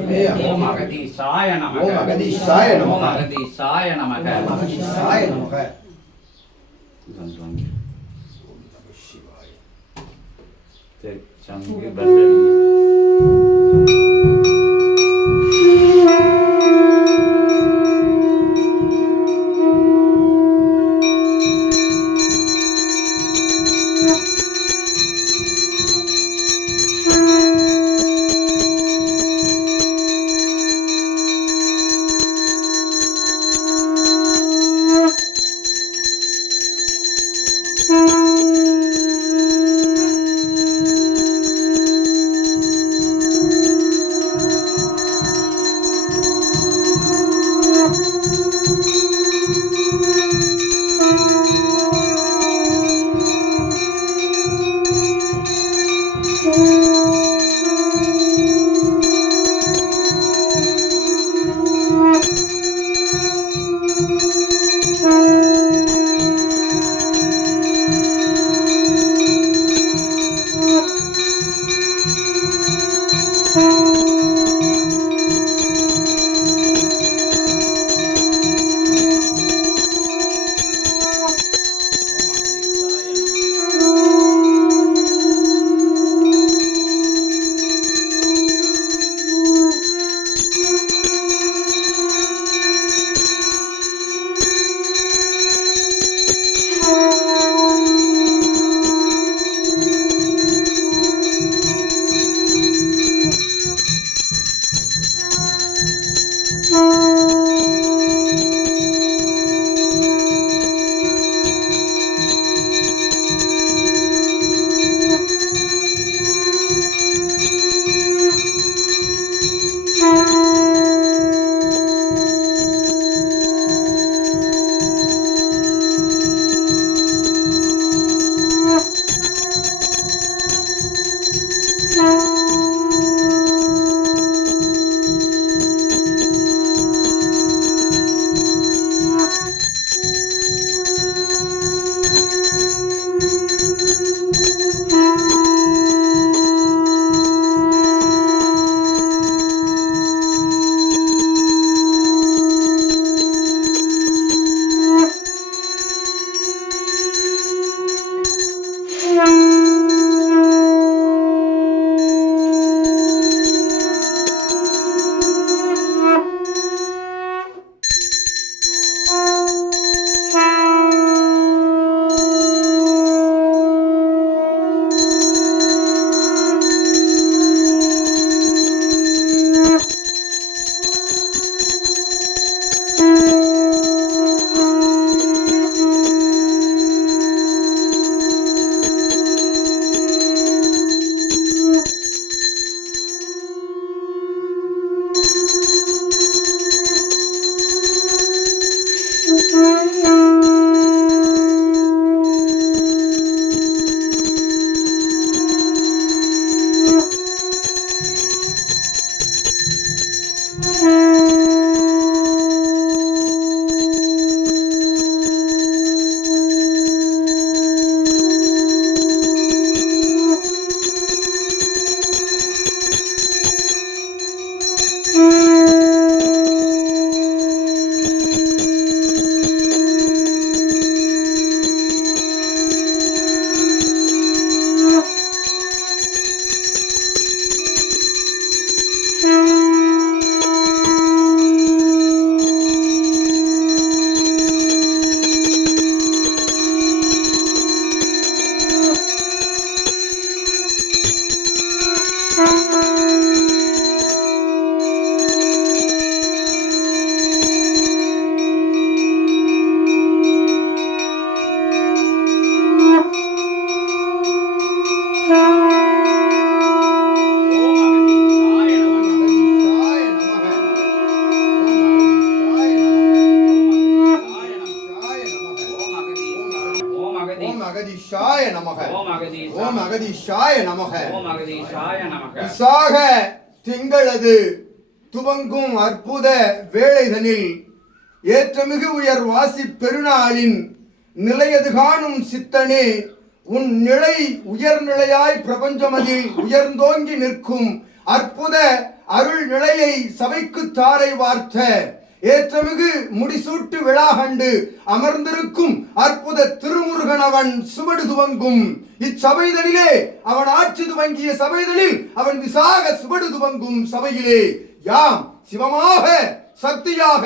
ஓம் அகதீசாய நமக. ஓம் அகதீசாய நமக. ஓம் அகதீசாய நமக. ஓம் அகதீசாய நமக. சரி, சங்கு பல்லடிங்க. அகதீஷாய நமக. ஓம் அகதீஷாய நமக. விசாக திங்களது துவங்கும் அற்புத வேளைதனில் ஏற்றமிகு உயர் வாசி பெருநாளின் நிலையது காணும் சித்தனே, உன் நிலை உயர்நிலையாய் பிரபஞ்சமதில் உயர்ந்தோங்கி நிற்கும் அற்புத அருள் நிலையை சபைக்கு தாரை வார்த்த ஏற்றமிகு முடிசூட்டு விழா கண்டு அமர்ந்திருக்கும் அற்புத திருமுருகன் அவன் சுவடு துவங்கும் இச்சபைதனிலே அவன் ஆட்சி துவங்கிய சபைதனில் அவன் விசாக சுவடு துவங்கும் சபையிலே யாம் சிவமாக சக்தியாக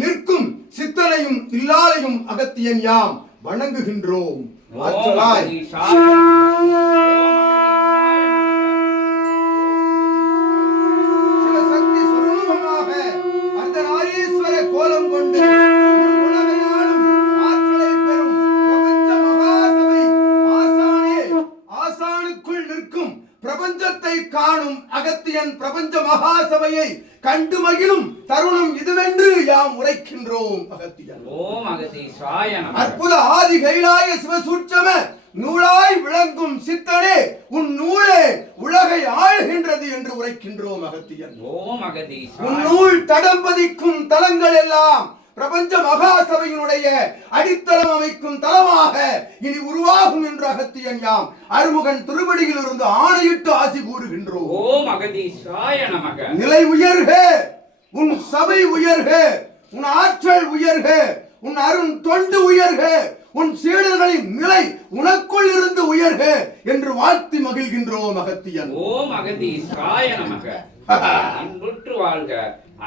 நிற்கும் சித்தனையும் இல்லாலையும் அகத்தியன் யாம் வணங்குகின்றோம். ஆற்றலாய் சிவசக்தி சுரூபமாக அர்த்தநாரீஸ்வர கோலம் கொண்டு உலகையாளும் ஆற்றலை பெறும் பிரபஞ்ச மகாசபை ஆசானுக்குள் நிற்கும் பிரபஞ்சத்தை காணும் அகத்தியன் பிரபஞ்ச மகாசபையை கண்டு மகிழும் தருணம் இதுவென்று யாம் உரைக்கின்றோம். அகத்தியன் ஓம் அகதீசாய நமக. அற்புத ஆதி கைலாய சிவசூட்சம நூலாய் விளங்கும் சித்தனே உன் நூலே உலகை ஆளுகின்றது என்று உரைக்கின்றோம். அகத்தியன் ஓம் அகதீசாய. உன் நூல் தடம் பதிக்கும் தலங்கள் எல்லாம் பிரபஞ்ச மகாசபையினுடைய அடித்தளம் அமைக்கும் தலமாக இனி உருவாகும் என்று அகத்தியன் யாம் அருமுகன் திருவடியில் இருந்து ஆணையிட்டு ஆசி கூறுகின்றோம். ஓம் அகதீசாய நமக. நிலை உயர்க, உன் சபை உயர்க, உன் ஆற்றல் உயர்க, உன் அருண் தொண்டு உயர்க, உன் சீடர்களின் நிலை உனக்குள் இருந்து உயர்க என்று வாழ்த்தி மகிழ்கின்றோம். அகத்தியன் ஓம் அகதீசாய நமக. இன்புற்று வாழ்க.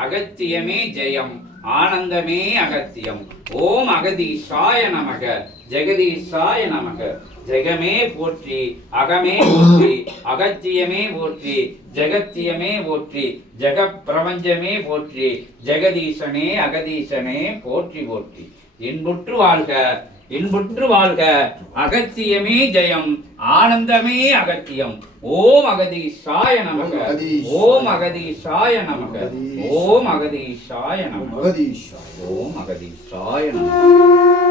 அகத்தியமே ஜெயம், ஆனந்தமே அகத்தியம். ஓம் அகதீசாய நமக. ஜெகதீசாய நமக. ஜெகமே போற்றி, அகமே போற்றி, அகத்தியமே போற்றி, ஜெகத்தியமே போற்றி, ஜெகப் பிரபஞ்சமே போற்றி, ஜெகதீசனே அகதீசனே போற்றி போற்றி. இன்புற்று வாழ்க, இன்புற்று வாழ்க. அகத்தியமே ஜெயம், ஆனந்தமே அகத்தியம். ஓம் அகதீசாய நமக. ஓம் அகதீசாய நமக. ஓம் அகதீசாய நமக. ஓம் அகதீசாய நமக.